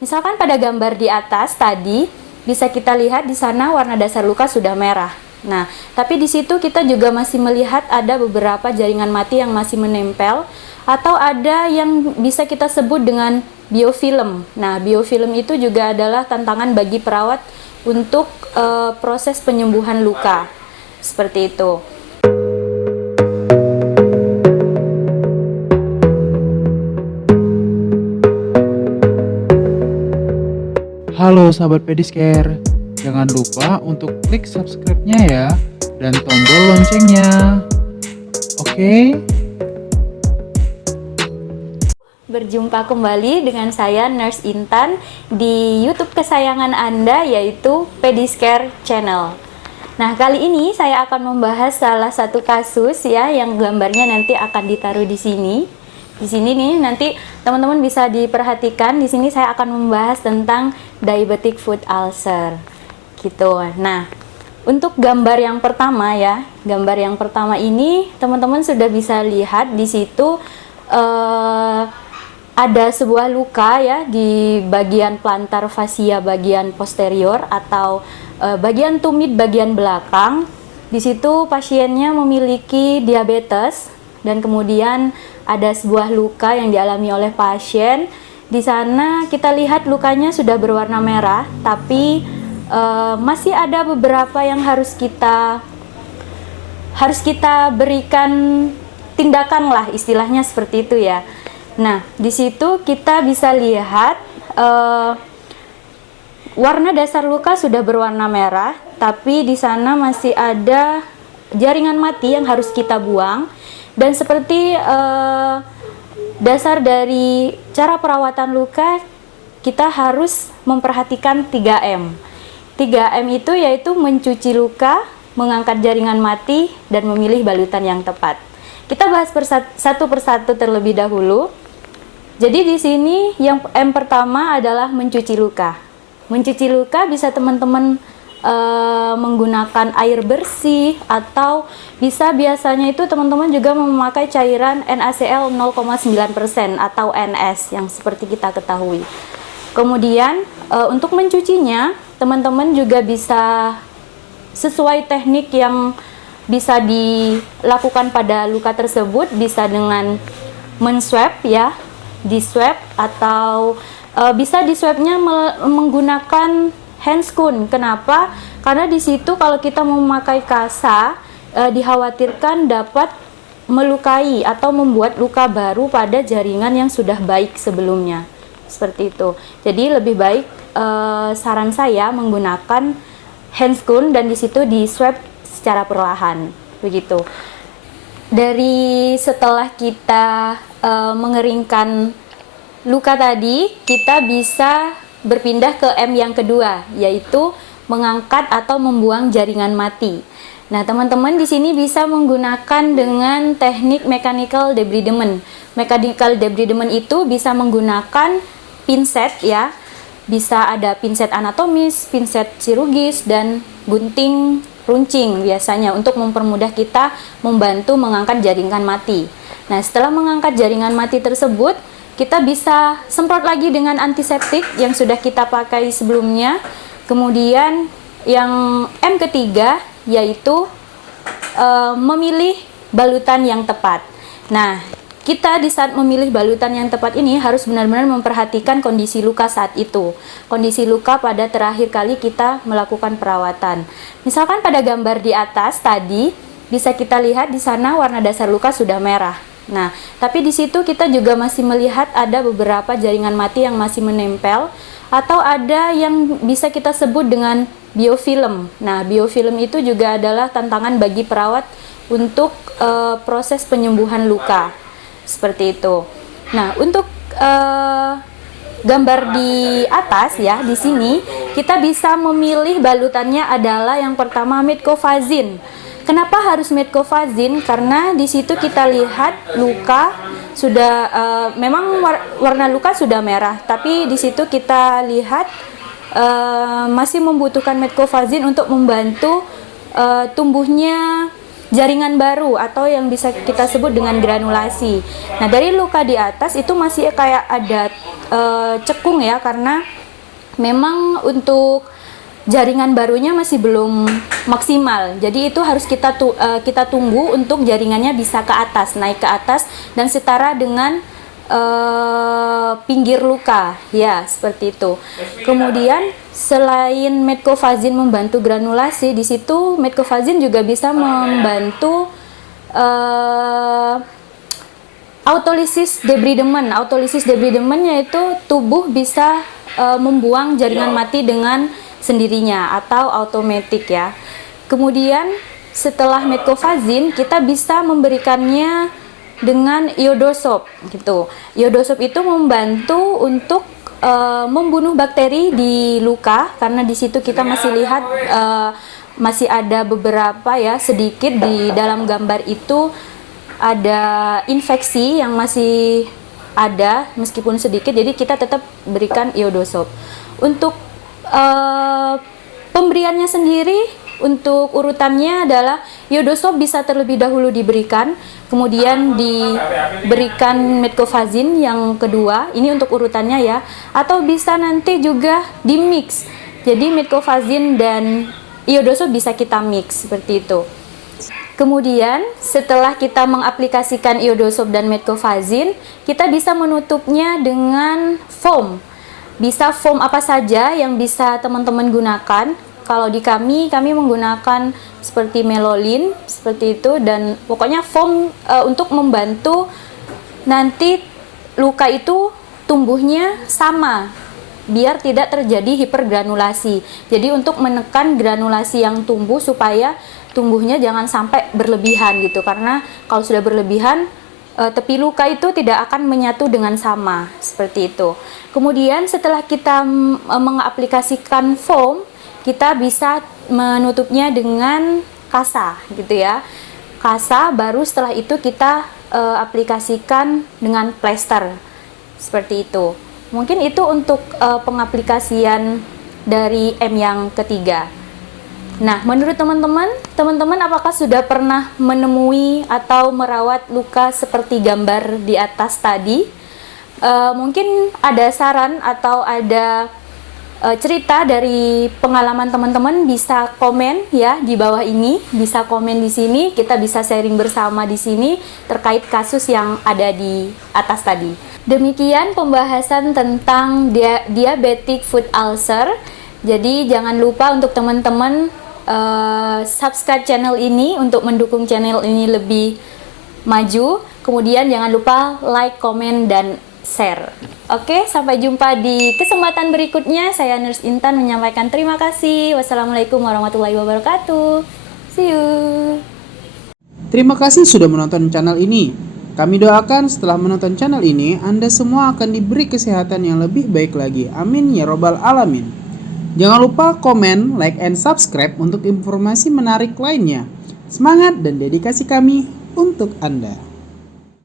Misalkan pada gambar di atas tadi, bisa kita lihat di sana warna dasar luka sudah merah. Nah, tapi di situ kita juga masih melihat ada beberapa jaringan mati yang masih menempel, atau ada yang bisa kita sebut dengan biofilm. Nah, biofilm itu juga adalah tantangan bagi perawat untuk proses penyembuhan luka. Seperti itu. Halo sahabat Pedicure, jangan lupa untuk klik subscribe-nya ya, dan tombol loncengnya. Oke? Berjumpa kembali dengan saya Nurse Intan di YouTube kesayangan Anda, yaitu Pedicure Channel. Nah, kali ini saya akan membahas salah satu kasus ya, yang gambarnya nanti akan ditaruh di sini. Di sini nih nanti teman-teman bisa diperhatikan. Di sini saya akan membahas tentang diabetic foot ulcer. Gitu. Nah, untuk gambar yang pertama ya, gambar yang pertama ini teman-teman sudah bisa lihat di situ ada sebuah luka ya di bagian plantar fascia bagian posterior atau bagian tumit bagian belakang. Di situ pasiennya memiliki diabetes dan kemudian ada sebuah luka yang dialami oleh pasien. Di sana kita lihat lukanya sudah berwarna merah, tapi masih ada beberapa yang harus kita berikan tindakan lah, istilahnya seperti itu ya. Nah, di situ kita bisa lihat warna dasar luka sudah berwarna merah, tapi di sana masih ada jaringan mati yang harus kita buang. Dan seperti dasar dari cara perawatan luka, kita harus memperhatikan 3M. 3M itu yaitu mencuci luka, mengangkat jaringan mati, dan memilih balutan yang tepat. Kita bahas satu persatu terlebih dahulu. Jadi di sini yang M pertama adalah mencuci luka. Mencuci luka bisa teman-teman menggunakan air bersih, atau biasanya itu teman-teman juga memakai cairan NaCl 0,9% atau NS yang seperti kita ketahui. Kemudian untuk mencucinya teman-teman juga bisa sesuai teknik yang bisa dilakukan pada luka tersebut, bisa dengan men-swab ya, di swab, atau bisa di swabnya menggunakan handscoon. Kenapa? Karena di situ kalau kita memakai kasa, dikhawatirkan dapat melukai atau membuat luka baru pada jaringan yang sudah baik sebelumnya. Seperti itu. Jadi lebih baik saran saya menggunakan handscoon dan di situ di swab secara perlahan. Begitu. Dari setelah kita mengeringkan luka tadi, kita bisa berpindah ke M yang kedua, yaitu mengangkat atau membuang jaringan mati. Nah, teman-teman di sini bisa menggunakan dengan teknik mechanical debridement. Mechanical debridement itu bisa menggunakan pinset ya. Bisa ada pinset anatomis, pinset chirurgis, dan gunting runcing biasanya untuk mempermudah kita membantu mengangkat jaringan mati. Nah, setelah mengangkat jaringan mati tersebut, kita bisa semprot lagi dengan antiseptik yang sudah kita pakai sebelumnya. Kemudian yang M ketiga yaitu memilih balutan yang tepat. Nah, kita di saat memilih balutan yang tepat ini harus benar-benar memperhatikan kondisi luka saat itu. Kondisi luka pada terakhir kali kita melakukan perawatan. Misalkan pada gambar di atas tadi, bisa kita lihat di sana warna dasar luka sudah merah. Nah, tapi di situ kita juga masih melihat ada beberapa jaringan mati yang masih menempel, atau ada yang bisa kita sebut dengan biofilm. Nah, biofilm itu juga adalah tantangan bagi perawat untuk proses penyembuhan luka. Seperti itu. Nah, untuk gambar di atas ya, di sini kita bisa memilih balutannya adalah yang pertama metcofazin. Kenapa harus metcofazin? Karena di situ kita lihat luka sudah memang warna luka sudah merah, tapi di situ kita lihat masih membutuhkan metcofazin untuk membantu tumbuhnya jaringan baru atau yang bisa kita sebut dengan granulasi. Nah, dari luka di atas itu masih kayak ada cekung ya, karena memang untuk jaringan barunya masih belum maksimal. Jadi itu harus kita tunggu untuk jaringannya bisa ke atas, naik ke atas dan setara dengan pinggir luka, ya seperti itu. Kemudian selain metcofazin membantu granulasi, di situ metcofazin juga bisa membantu autolisis debridement. Autolisis debridement yaitu tubuh bisa membuang jaringan mati dengan sendirinya atau automatic ya. Kemudian setelah metcofazin kita bisa memberikannya dengan iodosorb gitu. Iodosorb itu membantu untuk membunuh bakteri di luka, karena di situ kita masih lihat masih ada beberapa ya, sedikit di dalam gambar itu ada infeksi yang masih ada meskipun sedikit, jadi kita tetap berikan iodosorb. Untuk pemberiannya sendiri, untuk urutannya adalah iodosorb bisa terlebih dahulu diberikan, kemudian diberikan metcofazin yang kedua, ini untuk urutannya ya, atau bisa nanti juga di mix. Jadi metcofazin dan iodosorb bisa kita mix seperti itu. Kemudian setelah kita mengaplikasikan iodosorb dan metcofazin, kita bisa menutupnya dengan foam. Bisa foam apa saja yang bisa teman-teman gunakan. Kalau di kami menggunakan seperti melolin, seperti itu, dan pokoknya foam untuk membantu nanti luka itu tumbuhnya sama, biar tidak terjadi hipergranulasi. Jadi untuk menekan granulasi yang tumbuh supaya tumbuhnya jangan sampai berlebihan gitu, karena kalau sudah berlebihan tepi luka itu tidak akan menyatu dengan sama, seperti itu. Kemudian setelah kita mengaplikasikan foam, kita bisa menutupnya dengan kasa gitu ya. Kasa, baru setelah itu kita aplikasikan dengan plester seperti itu. Mungkin itu untuk pengaplikasian dari M yang ketiga. Nah, menurut teman-teman apakah sudah pernah menemui atau merawat luka seperti gambar di atas tadi? Mungkin ada saran atau ada cerita dari pengalaman teman-teman, bisa komen ya di bawah ini, bisa komen di sini, kita bisa sharing bersama di sini terkait kasus yang ada di atas tadi. Demikian pembahasan tentang diabetic foot ulcer. Jadi jangan lupa untuk teman-teman subscribe channel ini untuk mendukung channel ini lebih maju. Kemudian jangan lupa like, komen, dan share. Oke, sampai jumpa di kesempatan berikutnya. Saya Nurse Intan menyampaikan terima kasih. Wassalamualaikum warahmatullahi wabarakatuh. See you. Terima kasih sudah menonton channel ini. Kami doakan setelah menonton channel ini, Anda semua akan diberi kesehatan yang lebih baik lagi. Amin ya robbal alamin. Jangan lupa komen, like, and subscribe untuk informasi menarik lainnya. Semangat dan dedikasi kami untuk Anda.